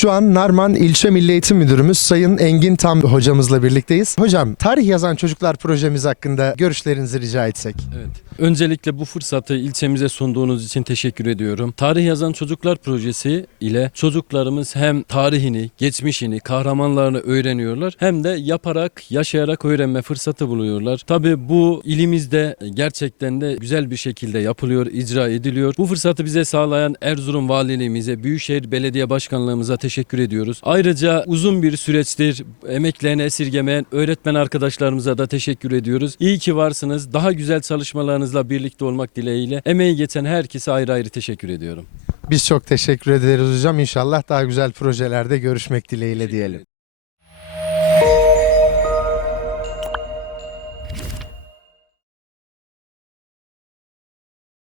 Şu an Narman İlçe Milli Eğitim Müdürümüz Sayın Engin Tam hocamızla birlikteyiz. Hocam tarih yazan çocuklar projemiz hakkında görüşlerinizi rica etsek. Evet. Öncelikle bu fırsatı ilçemize sunduğunuz için teşekkür ediyorum. Tarih Yazan Çocuklar Projesi ile çocuklarımız hem tarihini, geçmişini, kahramanlarını öğreniyorlar hem de yaparak, yaşayarak öğrenme fırsatı buluyorlar. Tabii bu ilimizde gerçekten de güzel bir şekilde yapılıyor, icra ediliyor. Bu fırsatı bize sağlayan Erzurum Valiliğimize, Büyükşehir Belediye Başkanlığımıza teşekkür ediyoruz. Ayrıca uzun bir süreçtir emeklerini esirgemeyen öğretmen arkadaşlarımıza da teşekkür ediyoruz. İyi ki varsınız. Daha güzel çalışmalarınızla birlikte olmak dileğiyle emeği geçen herkese ayrı ayrı teşekkür ediyorum. Biz çok teşekkür ederiz hocam. İnşallah daha güzel projelerde görüşmek dileğiyle diyelim.